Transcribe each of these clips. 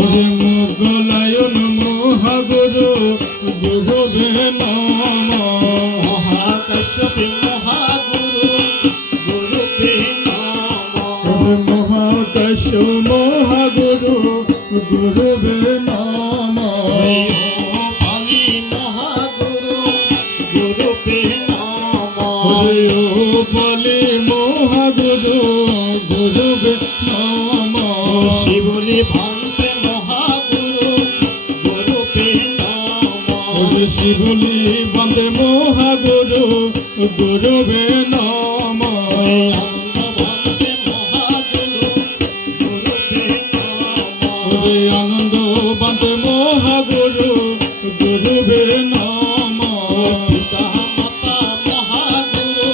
ওরে মোগলায়ন মহাগুরু গুরুবে নমঃ। মহাকাশ্যপে মহাগুরু গুরুবে নমঃ। ওরে মহাকাশ্য মহাগুরু গুরুবে নমঃ। পালি মহাগুরু গুরুবে নমঃ। ওরে ও বলি মহাগুরু গুরুবে নমঃ। শিবলি ভান্তে মহাগুরু গুরুবে নমঃ। ওরে শিবলি বন্দে মহাগুরু গুরুবে নমঃ। আনন্দ ভান্তে মহাগুরু গুরুবে নমঃ। ওরে আনন্দ বন্দে মহাগুরু গুরুবে নমঃ। পিতা মাতা মহাগুরু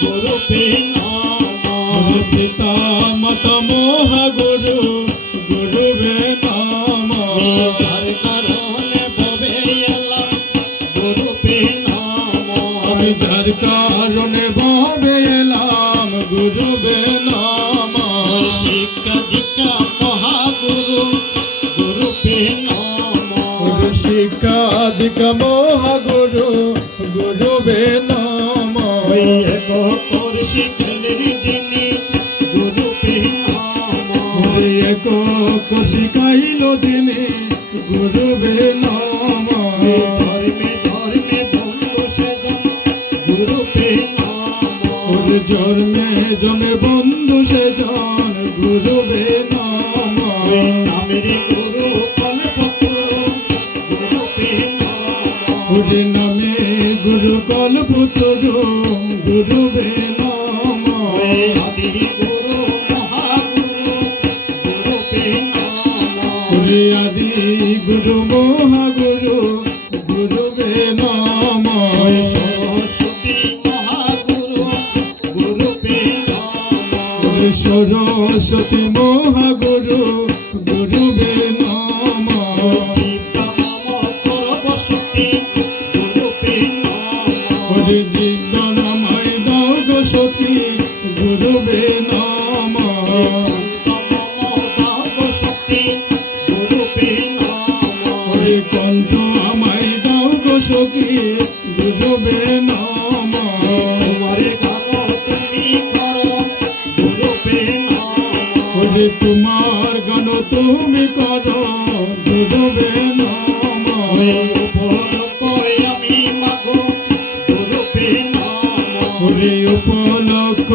গুরুবে নমঃ। ওরে পিতা মাতা মহাগুরু গুরুবে নমঃ। যার কারণে ভবে এলাম গুরুবে নমঃ। আমি যার কারণে ভাবে এলাম গুরুবে নমঃ। শিক্ষা দীক্ষা মহাগুরু গুরুবে নমঃ। ওরে শিক্ষা দীক্ষা মহাগুরু গুরুবে নমঃ। ওই এক করে শিখলেন যিনি গুরুবে নমঃ। ওরে একক শিখাইল যিনি গুরুবে নমঃ। ধর্মে ধর্মে বন্ধু সেজন গুরুবে নমঃ। ওরে জন্মে জমে বন্ধু সেজন গুরুবে নমঃ। নামের গুরু কল্পতরু গুরুবে নমঃ। ওরে নামে গুরু কল্পতরু গুরুবে নমঃ। আদি গুরু মহাগুরু গুরুবে নমঃ। ওরে আদি গুরু মহাগুরু গুরুবে নমঃ। সরস্বতী মহাগুরু গুরুবে নমঃ। ওরে সরস্বতী মহাগুরু গুরুবে নমঃ। জীবা মম করবসতি গুরুবে নমঃ। ওরে জীবন আমায় দাও গো সখী গুরুবে নমঃ। ওরে কণ্ঠ আমায় দাও গো সখী গুরুবে নমঃ। ওরে তোমার গান তুমি করো গুরুবে নমঃ। ওরে উপলক্ষ